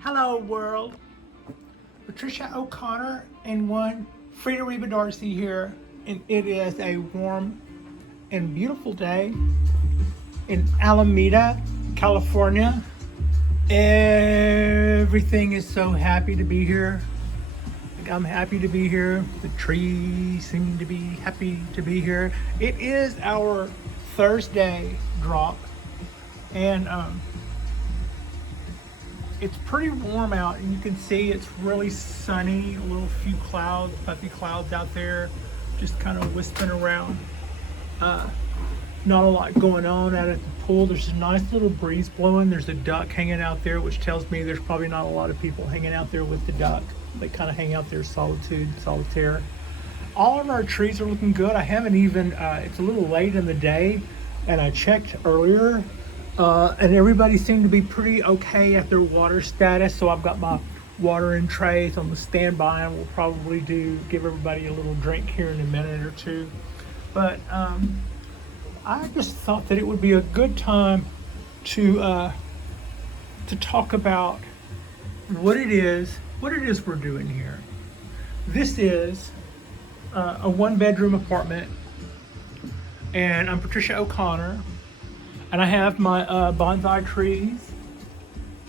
Hello world, Patricia O'Connor and one Frida Reba Darcy here, and it is a warm and beautiful day in Alameda, California. Everything is so happy to be here. I'm happy to be here. The trees seem to be happy to be here. It is our Thursday drop, and it's pretty warm out, and you can see it's really sunny. A little few clouds, puffy clouds out there, just kind of wisping around. Not a lot going on out at the pool. There's a nice little breeze blowing. There's a duck hanging out there, which tells me there's probably not a lot of people hanging out there with the duck. They kind of hang out there solitaire. All of our trees are looking good. I haven't even, it's a little late in the day, and I checked earlier, and everybody seemed to be pretty okay at their water status. So I've got my watering trays on the standby, and we'll probably give everybody a little drink here in a minute or two. But I just thought that it would be a good time to talk about what it is we're doing here. This is a one-bedroom apartment, and I'm Patricia O'Connor, and I have my Bonsai Trees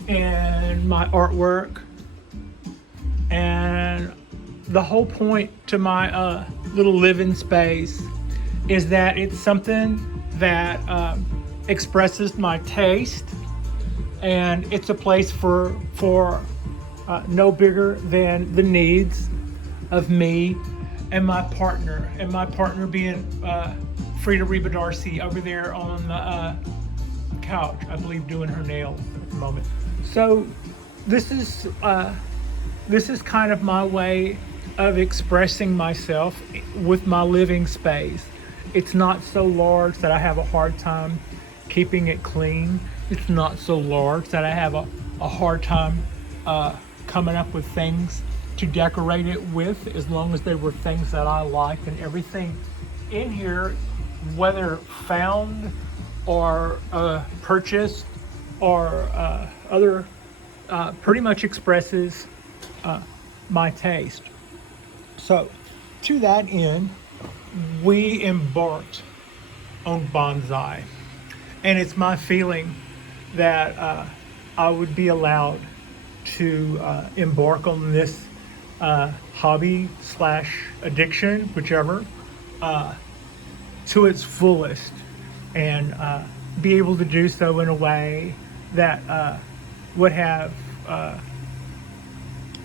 and my artwork, and the whole point to my little living space is that it's something that expresses my taste, and it's a place for no bigger than the needs of me and my partner being Frida Reba Darcy over there on the couch, I believe, doing her nails at the moment. So this is kind of my way of expressing myself with my living space. It's not so large that I have a hard time keeping it clean. It's not so large that I have a hard time coming up with things to decorate it with, as long as they were things that I liked. And everything in here, whether found or purchased or other, pretty much expresses my taste. So to that end, we embarked on bonsai, and it's my feeling that I would be allowed to embark on this hobby / addiction, whichever, to its fullest, and be able to do so in a way that would have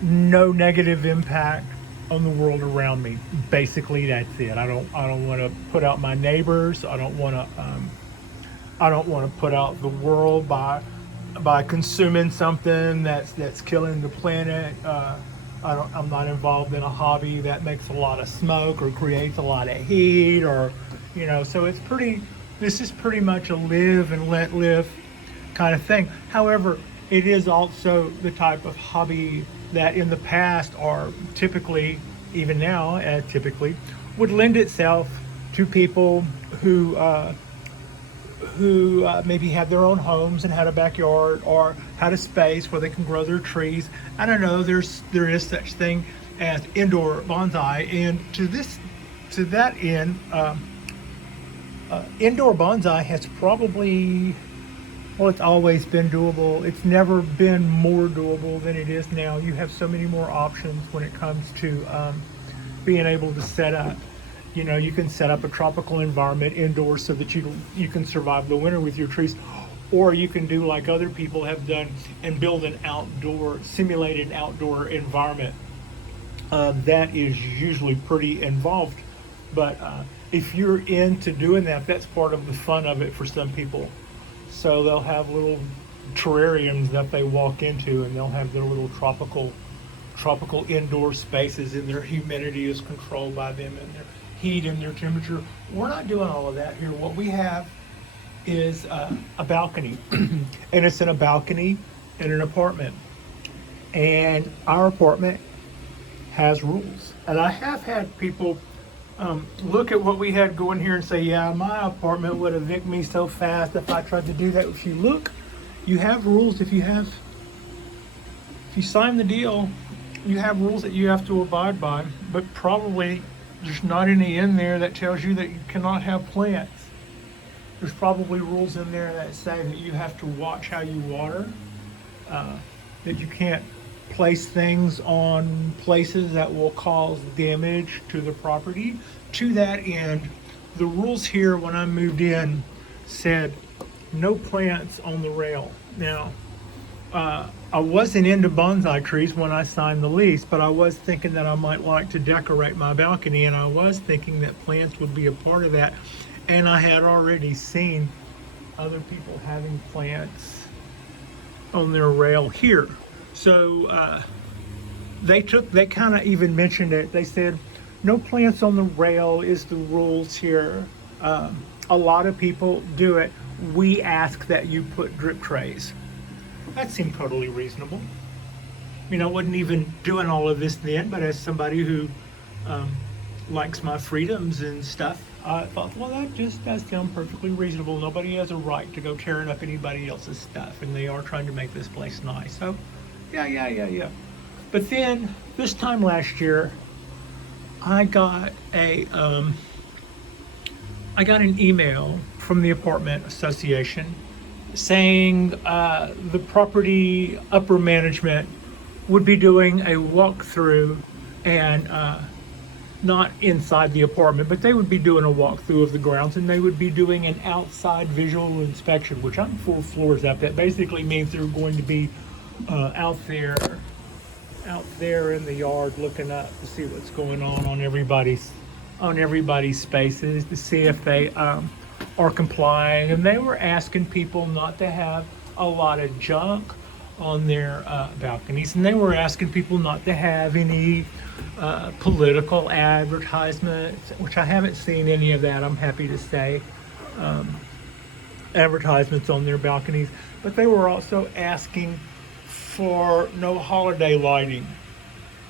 no negative impact on the world around me. Basically, that's it. I don't want to put out my neighbors. I don't want to put out the world by consuming something that's killing the planet. I'm not involved in a hobby that makes a lot of smoke or creates a lot of heat, or so this is pretty much a live and let live kind of thing. However, it is also the type of hobby that in the past, or typically, even now, typically would lend itself to people who maybe had their own homes and had a backyard or had a space where they can grow their trees. I don't know, there is such thing as indoor bonsai, and to that end, indoor bonsai has probably, well, it's always been doable. It's never been more doable than it is now. You have so many more options when it comes to being able to set up. You can set up a tropical environment indoors so that you can survive the winter with your trees, or you can do like other people have done and build an simulated outdoor environment. That is usually pretty involved, but if you're into doing that, that's part of the fun of it for some people. So they'll have little terrariums that they walk into, and they'll have their little tropical indoor spaces, and their humidity is controlled by them, and their heat and their temperature. We're not doing all of that here. What we have is a balcony, and it's in a balcony in an apartment. And our apartment has rules. And I have had people look at what we had going here and say, yeah, my apartment would evict me so fast if I tried to do that. If you look, you have rules. If you have if you sign the deal, you have rules that you have to abide by, but probably there's not any in there that tells you that you cannot have plants. There's probably rules in there that say that you have to watch how you water, that you can't place things on places that will cause damage to the property. To that end, the rules here when I moved in said no plants on the rail. Now, I wasn't into bonsai trees when I signed the lease, but I was thinking that I might like to decorate my balcony, and I was thinking that plants would be a part of that. And I had already seen other people having plants on their rail here. So they kind of even mentioned it. They said, no plants on the rail is the rules here. A lot of people do it. We ask that you put drip trays. That seemed totally reasonable. I wasn't even doing all of this then, but as somebody who likes my freedoms and stuff, I thought, well, that just does sound perfectly reasonable. Nobody has a right to go tearing up anybody else's stuff, and they are trying to make this place nice. So, yeah. But then, this time last year, I got an email from the apartment association saying the property upper management would be doing a walkthrough, and not inside the apartment, but they would be doing a walkthrough of the grounds, and they would be doing an outside visual inspection, which I'm 4 floors up. That basically means they're going to be out there in the yard looking up to see what's going on everybody's spaces, to see if they are complying. And they were asking people not to have a lot of junk on their balconies, and they were asking people not to have any political advertisements, which I haven't seen any of that, I'm happy to say, advertisements on their balconies. But they were also asking for no holiday lighting,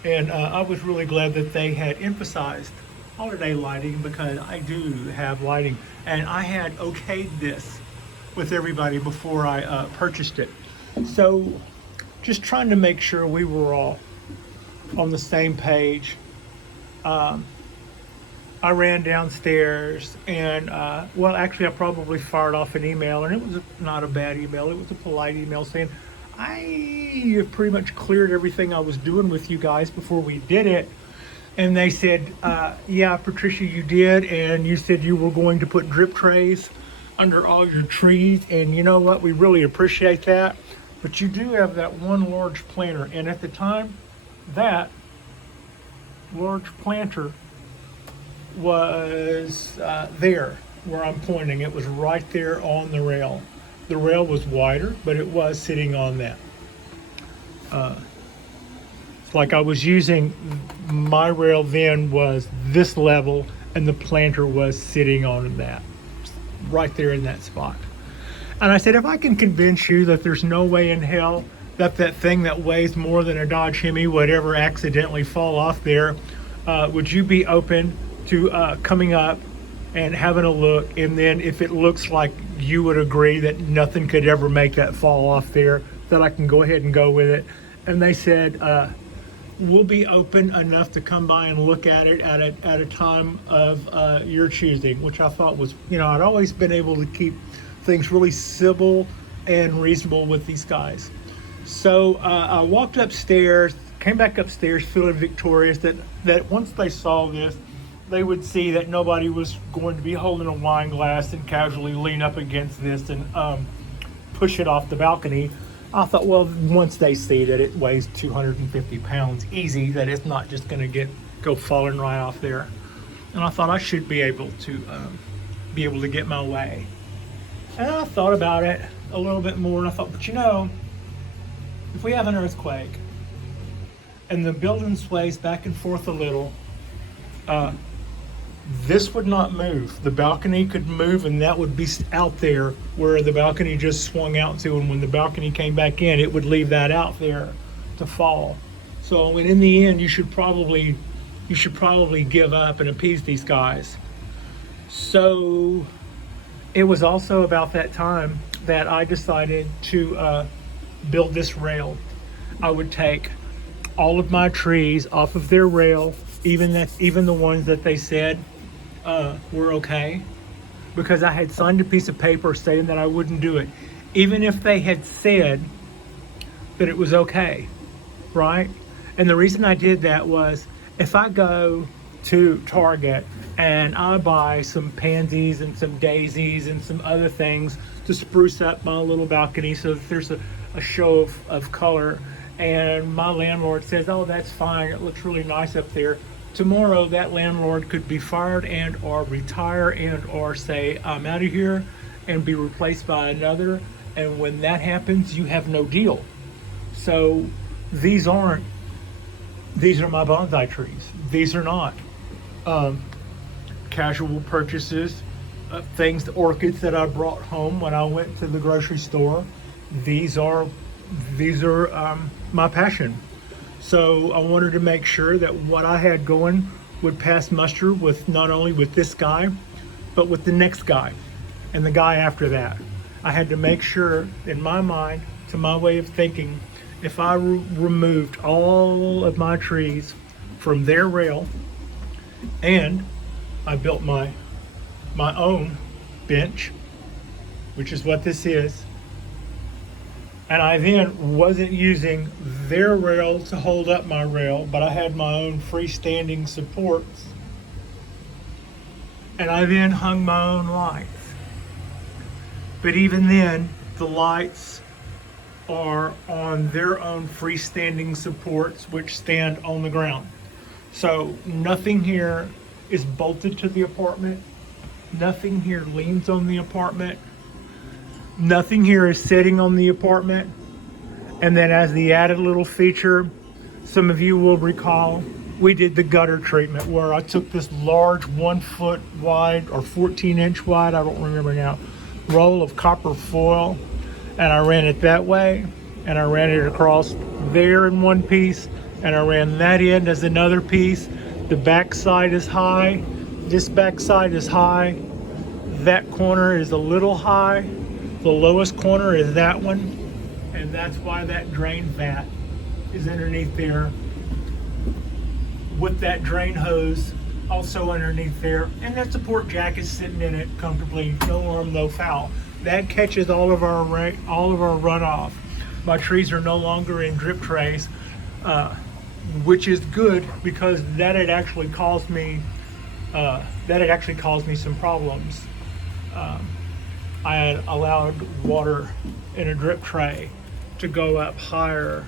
and I was really glad that they had emphasized holiday lighting, because I do have lighting, and I had okayed this with everybody before I purchased it. So just trying to make sure we were all on the same page. I ran downstairs and well, actually I probably fired off an email, and it was not a bad email. It was a polite email saying, I have pretty much cleared everything I was doing with you guys before we did it. And they said, yeah, Patricia, you did, and you said you were going to put drip trays under all your trees, and you know what, we really appreciate that, but you do have that one large planter, and at the time that large planter was there where I'm pointing. It was right there on the rail. The rail was wider, but it was sitting on that. It's like I was using, my rail then was this level, and the planter was sitting on that, right there in that spot. And I said, if I can convince you that there's no way in hell that that thing that weighs more than a Dodge Hemi would ever accidentally fall off there, would you be open to coming up and having a look? And then if it looks like you would agree that nothing could ever make that fall off there, that I can go ahead and go with it. And they said, we'll be open enough to come by and look at it at a time of your choosing, which I thought was, I'd always been able to keep things really civil and reasonable with these guys. So I walked upstairs, came back upstairs feeling victorious that once they saw this, they would see that nobody was going to be holding a wine glass and casually lean up against this and push it off the balcony. I thought, well, once they see that it weighs 250 pounds easy, that it's not just going to go falling right off there. And I thought I should be able to get my way. And I thought about it a little bit more, and I thought, but if we have an earthquake and the building sways back and forth a little, this would not move. The balcony could move, and that would be out there where the balcony just swung out to, and when the balcony came back in, it would leave that out there to fall. So in the end, you should probably give up and appease these guys. So it was also about that time that I decided to build this rail. I would take all of my trees off of their rail, even the ones that they said were okay, because I had signed a piece of paper saying that I wouldn't do it, even if they had said that it was okay, right? And the reason I did that was, if I go to Target and I buy some pansies and some daisies and some other things to spruce up my little balcony so that there's a show of color, and my landlord says, oh, that's fine, it looks really nice up there, tomorrow that landlord could be fired and or retire and or say, I'm out of here, and be replaced by another. And when that happens, you have no deal. So these are my bonsai trees. These are not casual purchases, things, orchids that I brought home when I went to the grocery store. These are my passion. So I wanted to make sure that what I had going would pass muster with not only with this guy, but with the next guy and the guy after that. I had to make sure, in my mind, to my way of thinking, if I removed all of my trees from their rail, and I built my own bench, which is what this is, and I then wasn't using their rail to hold up my rail, but I had my own freestanding supports, and I then hung my own lights. But even then, the lights are on their own freestanding supports, which stand on the ground. So nothing here is bolted to the apartment. Nothing here leans on the apartment. Nothing here is sitting on the apartment. And then, as the added little feature, some of you will recall, we did the gutter treatment where I took this large 1 foot wide or 14-inch wide, I don't remember now, roll of copper foil, and I ran it that way, and I ran it across there in one piece, and I ran that end as another piece. The back side is high, this back side is high, that corner is a little high, the lowest corner is that one, and that's why that drain vat is underneath there, with that drain hose also underneath there, and that support jack is sitting in it comfortably, no harm, no foul. That catches all of our runoff. My trees are no longer in drip trays, which is good, because that had actually caused me some problems. I had allowed water in a drip tray to go up higher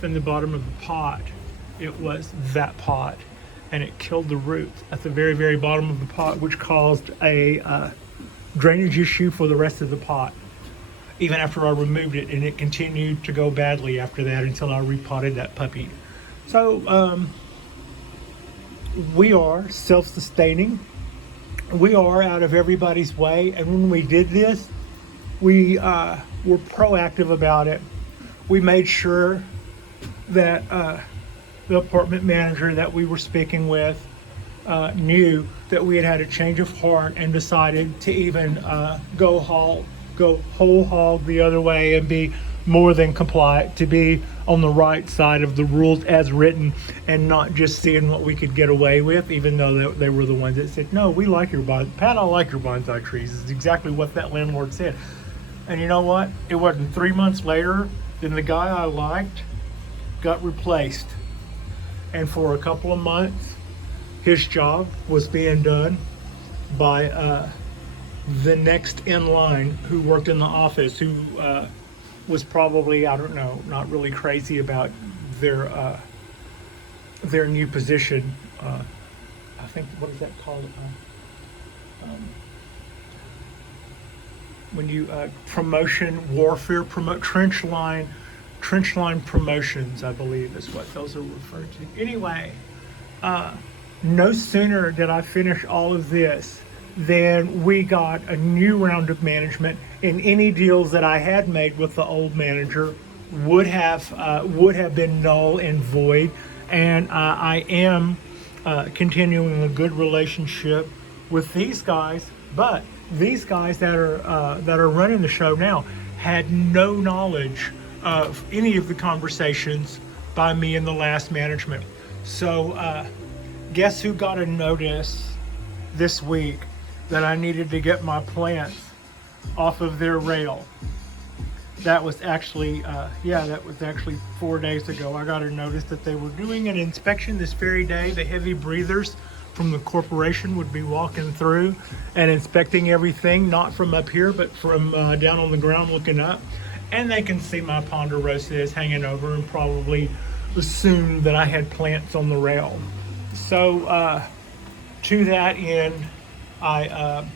than the bottom of the pot. It was that pot, and it killed the roots at the very, very bottom of the pot, which caused a drainage issue for the rest of the pot, even after I removed it, and it continued to go badly after that until I repotted that puppy. So we are self-sustaining. We are out of everybody's way, and when we did this, we were proactive about it. We made sure that the apartment manager that we were speaking with knew that we had had a change of heart and decided to even go whole hog the other way and be more than compliant, to be on the right side of the rules as written, and not just seeing what we could get away with, even though they were the ones that said, no, we like your bonsai. Pat, I like your bonsai trees. It's exactly what that landlord said. And you know what? It wasn't 3 months later, then the guy I liked got replaced. And for a couple of months, his job was being done by the next in line who worked in the office, who was probably, I don't know, not really crazy about their new position. I think, what is that called? When you promotion warfare, trench line promotions, I believe is what those are referred to. Anyway, no sooner did I finish all of this than we got a new round of management, and any deals that I had made with the old manager would have been null and void. And I am continuing a good relationship with these guys, but these guys that are running the show now had no knowledge of any of the conversations by me in the last management. So guess who got a notice this week that I needed to get my plants off of their rail? That was actually, that was actually 4 days ago. I got a notice that they were doing an inspection this very day. The heavy breathers from the corporation would be walking through and inspecting everything, not from up here, but from down on the ground looking up. And they can see my ponderosa hanging over and probably assumed that I had plants on the rail. So to that end, I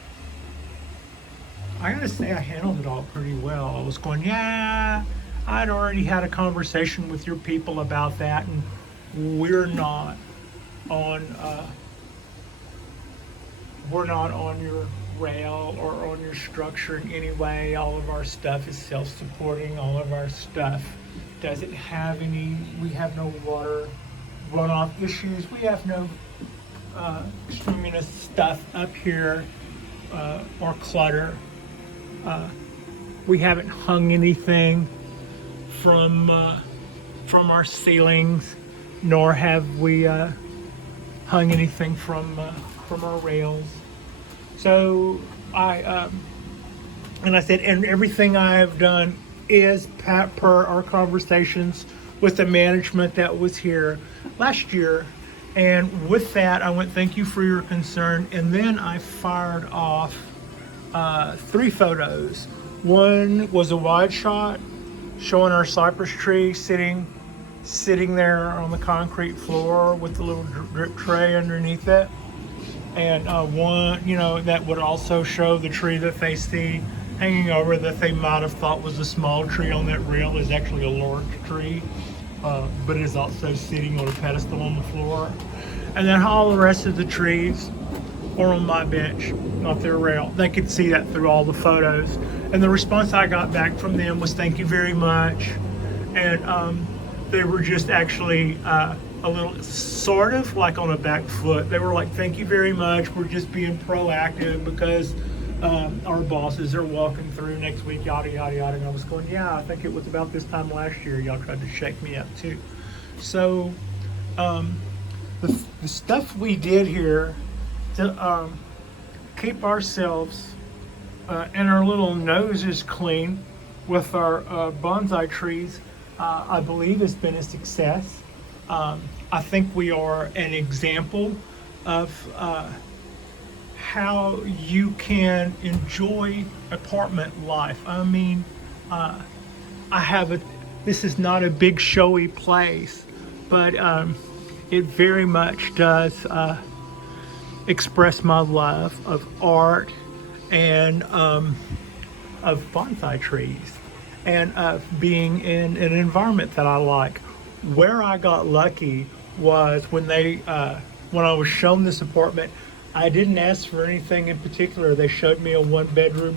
gotta say I handled it all pretty well. I was going, yeah, I'd already had a conversation with your people about that, and we're not on your rail or on your structure in any way. All of our stuff is self-supporting. All of our stuff doesn't have any, we have no water runoff issues. We have no extraneous stuff up here or clutter. We haven't hung anything from our ceilings, nor have we hung anything from our rails. So I said, and everything I've done is per our conversations with the management that was here last year. And with that, I went, thank you for your concern. And then I fired off 3 photos. One was a wide shot showing our cypress tree sitting there on the concrete floor with the little drip tray underneath it. And one, that would also show the tree that they see hanging over that they might have thought was a small tree on that rail is actually a large tree, but is also sitting on a pedestal on the floor. And then all the rest of the trees are on my bench, not their rail. They could see that through all the photos. And the response I got back from them was thank you very much. And they were just actually a little sort of like on a back foot. They were like, thank you very much. We're just being proactive because our bosses are walking through next week, yada, yada, yada. And I was going, yeah, I think it was about this time last year. Y'all tried to shake me up too. So the stuff we did here to keep ourselves and our little noses clean with our bonsai trees, I believe has been a success. I think we are an example of how you can enjoy apartment life. I mean, this is not a big showy place, but it very much does express my love of art and of bonsai trees and of being in an environment that I like. Where I got lucky was when I was shown this apartment. I didn't ask for anything in particular. They showed me a 1-bedroom.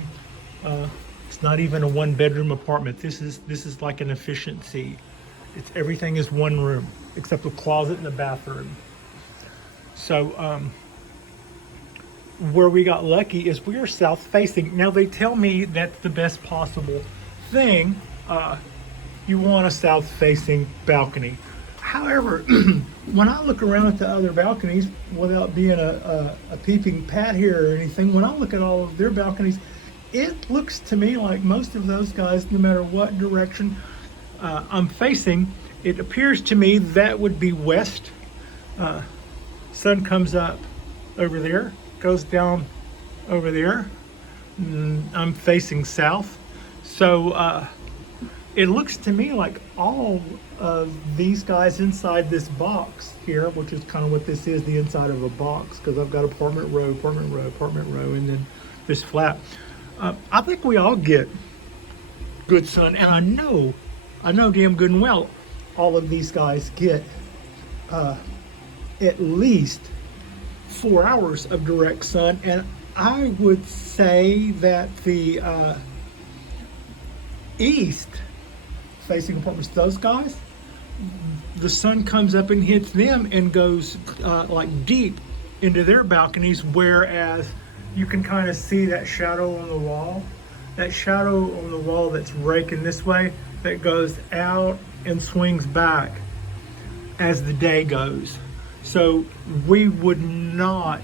It's not even a 1-bedroom apartment. This is like an efficiency. Everything is 1 room except the closet and the bathroom. So where we got lucky is we are south facing. Now they tell me that's the best possible thing. You want a south facing balcony. However, when I look around at the other balconies, without being a peeping Pat here or anything, when I look at all of their balconies, it looks to me like most of those guys, no matter what direction I'm facing, it appears to me that would be west. Sun comes up over there, goes down over there. I'm facing south. So it looks to me like all of these guys inside this box here, which is kind of what this is, the inside of a box, because I've got apartment row, apartment row, apartment row, and then this flat. I think we all get good sun, and I know damn good and well all of these guys get at least 4 hours of direct sun, and I would say that the east facing apartments, those guys, the sun comes up and hits them and goes like deep into their balconies, whereas you can kind of see that shadow on the wall. That shadow on the wall that's raking this way that goes out and swings back as the day goes. So we would not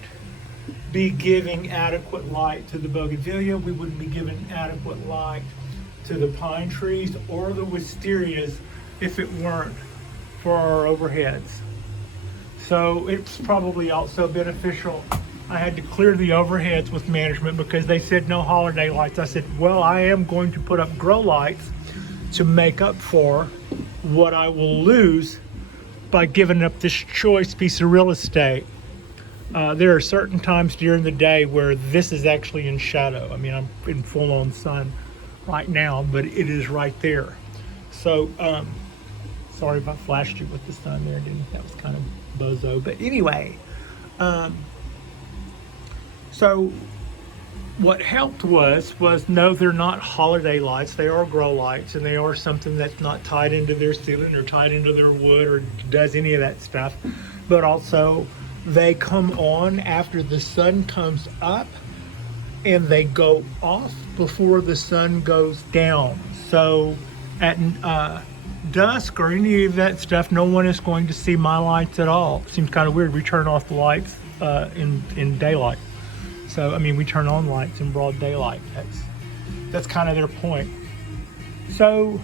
be giving adequate light to the bougainvillea. We wouldn't be giving adequate light to the pine trees or the wisterias if it weren't for our overheads. So it's probably also beneficial. I had to clear the overheads with management because they said no holiday lights. I said, well, I am going to put up grow lights to make up for what I will lose by giving up this choice piece of real estate. There are certain times during the day where this is actually in shadow. I mean, I'm in full-on sun right now, but it is right there. So, sorry if I flashed you with the sun there, didn't that was kind of bozo. But anyway, so what helped was no, they're not holiday lights. They are grow lights, and they are something that's not tied into their ceiling or tied into their wood or does any of that stuff. But also, they come on after the sun comes up, and they go off before the sun goes down. So at dusk or any of that stuff, no one is going to see my lights at all. Seems kind of weird. We turn off the lights in daylight. So I mean, we turn on lights in broad daylight. That's kind of their point. So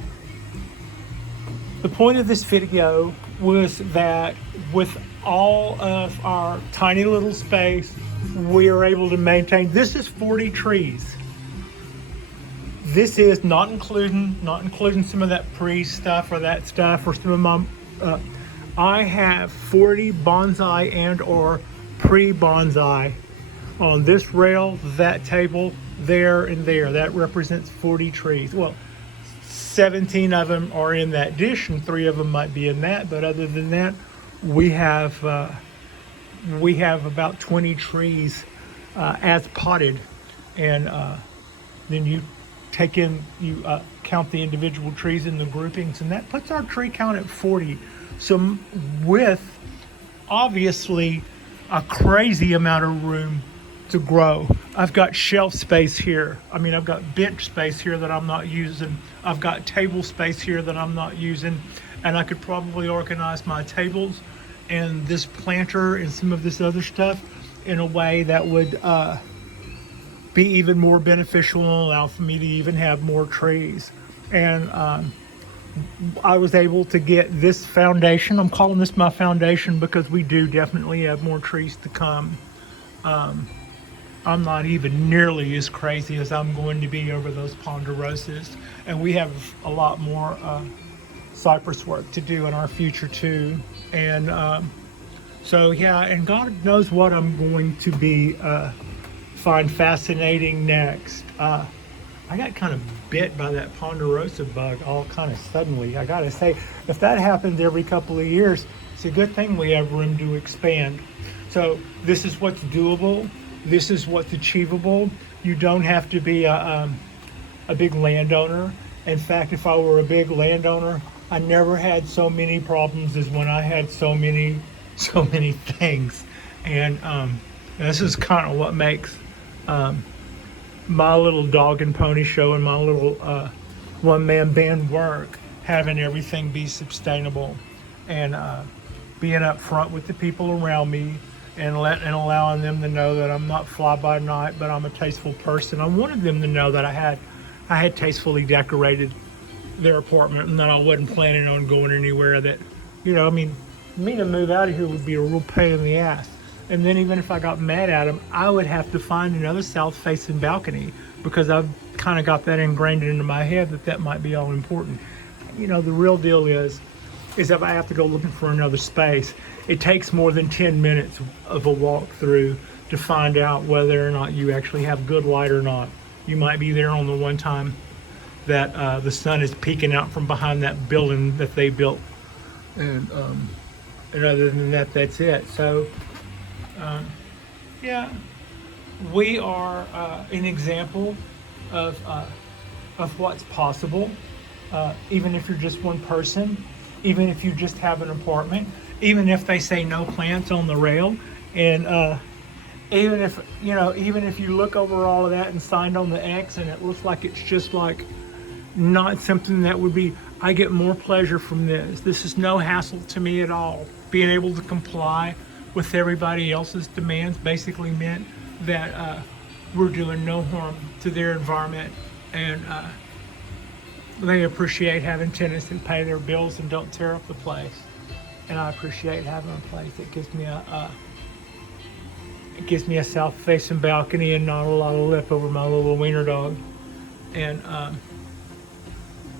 the point of this video was that with all of our tiny little space, we are able to maintain. This is 40 trees. This is not including some of that pre-stuff or that stuff or some of my. I have 40 bonsai and or pre-bonsai on this rail, that table, there, and there. That represents 40 trees. Well, 17 of them are in that dish, and 3 of them might be in that. But other than that, we have about 20 trees as potted, and then you count the individual trees in the groupings, and that puts our tree count at 40. So with obviously a crazy amount of room to grow. I've got shelf space here. I mean, I've got bench space here that I'm not using. I've got table space here that I'm not using, and I could probably organize my tables and this planter and some of this other stuff in a way that would be even more beneficial and allow for me to even have more trees. And I was able to get this foundation. I'm calling this my foundation because we do definitely have more trees to come. I'm not even nearly as crazy as I'm going to be over those ponderosas, and we have a lot more cypress work to do in our future too. And so yeah, and God knows what I'm going to be find fascinating next. I got kind of bit by that ponderosa bug all kind of suddenly. I gotta say, if that happens every couple of years, it's a good thing we have room to expand. So this is what's doable. This is what's achievable. You don't have to be a big landowner. In fact, if I were a big landowner, I never had so many problems as when I had so many things. And this is kind of what makes my little dog and pony show and my little one-man band work, having everything be sustainable and being up front with the people around me and allowing them to know that I'm not fly by night, but I'm a tasteful person. I wanted them to know that I had tastefully decorated their apartment and that I wasn't planning on going anywhere. That, you know, I mean, me to move out of here would be a real pain in the ass. And then even if I got mad at them, I would have to find another south-facing balcony because I've kind of got that ingrained into my head that might be all important. You know, the real deal is if I have to go looking for another space, it takes more than 10 minutes of a walk through to find out whether or not you actually have good light or not. You might be there on the one time that the sun is peeking out from behind that building that they built. And other than that, that's it. So, yeah, we are an example of what's possible. Even if you're just one person, even if you just have an apartment, even if they say no plants on the rail, and even if you look over all of that and signed on the X and it looks like it's just like not something that would be, I get more pleasure from this. This is no hassle to me at all. Being able to comply with everybody else's demands basically meant that we're doing no harm to their environment, and they appreciate having tenants that pay their bills and don't tear up the place. And I appreciate having a place that gives me a south-facing balcony and not a lot of lip over my little wiener dog, and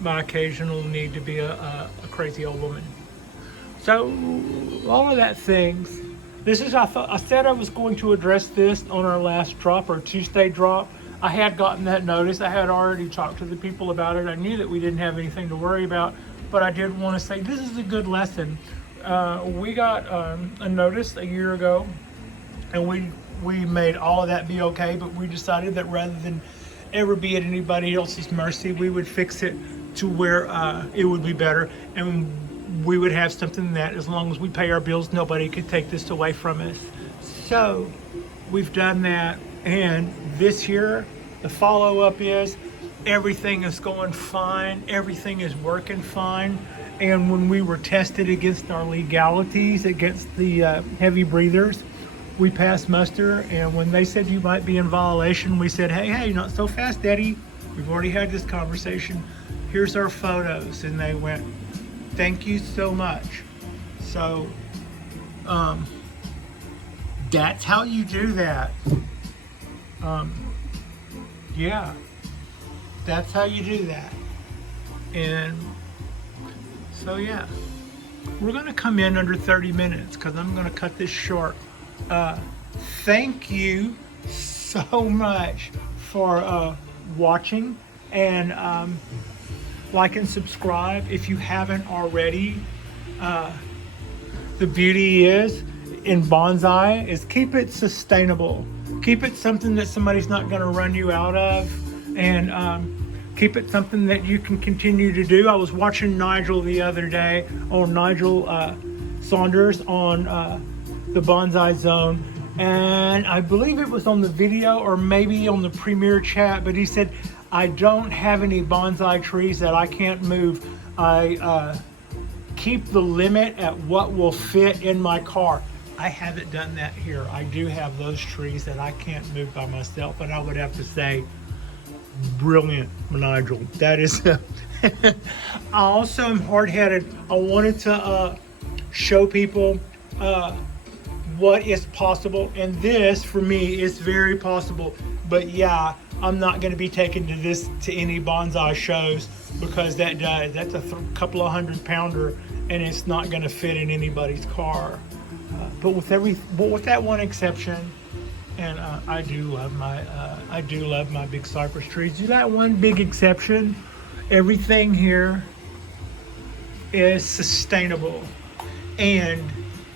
my occasional need to be a crazy old woman. So all of that things. This is, I said I was going to address this on our last drop, or Tuesday drop. I had gotten that notice. I had already talked to the people about it. I knew that we didn't have anything to worry about, but I did want to say this is a good lesson. We got a notice a year ago, and we made all of that be okay, but we decided that rather than ever be at anybody else's mercy, we would fix it to where it would be better, and we would have something that, as long as we pay our bills, nobody could take this away from us. So we've done that, and this year the follow-up is everything is going fine, everything is working fine. And when we were tested against our legalities, against the heavy breathers, we passed muster. And when they said you might be in violation, we said, hey, not so fast, Daddy. We've already had this conversation. Here's our photos. And they went, thank you so much. So that's how you do that. Yeah, that's how you do that. And so yeah, we're gonna come in under 30 minutes because I'm gonna cut this short. Thank you so much for watching, and like and subscribe if you haven't already. The beauty is in bonsai is keep it sustainable. Keep it something that somebody's not going to run you out of, and keep it something that you can continue to do. I was watching Nigel the other day, or Nigel Saunders on the Bonsai Zone, and I believe it was on the video or maybe on the Premier chat, but he said, I don't have any bonsai trees that I can't move. I keep the limit at what will fit in my car. I haven't done that here. I do have those trees that I can't move by myself, but I would have to say, brilliant, Nigel. That is, I also am hard-headed. I wanted to show people what is possible, and this, for me, is very possible. But yeah, I'm not going to be taking to any bonsai shows, because that's a couple of 100-pounder, and it's not going to fit in anybody's car. But with that one exception, and I do love my big cypress trees. That one big exception, everything here is sustainable and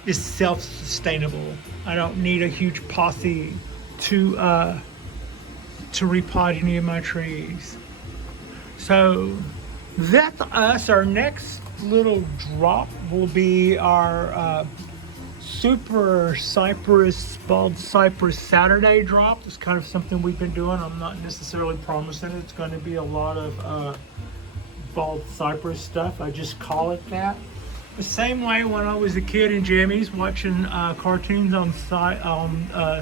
is self-sustainable. I don't need a huge posse to repot any of my trees. So that's us. Our next little drop will be our Super Cypress, Bald Cypress Saturday drop. It's kind of something we've been doing. I'm not necessarily promising it's going to be a lot of Bald Cypress stuff. I just call it that. The same way when I was a kid in jammies watching cartoons on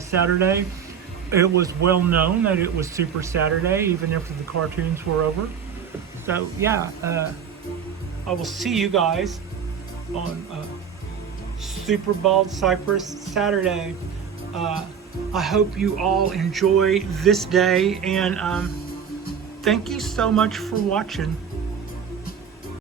Saturday, it was well known that it was Super Saturday, even after the cartoons were over. So yeah, I will see you guys on Super Bald Cypress Saturday. I hope you all enjoy this day, and thank you so much for watching.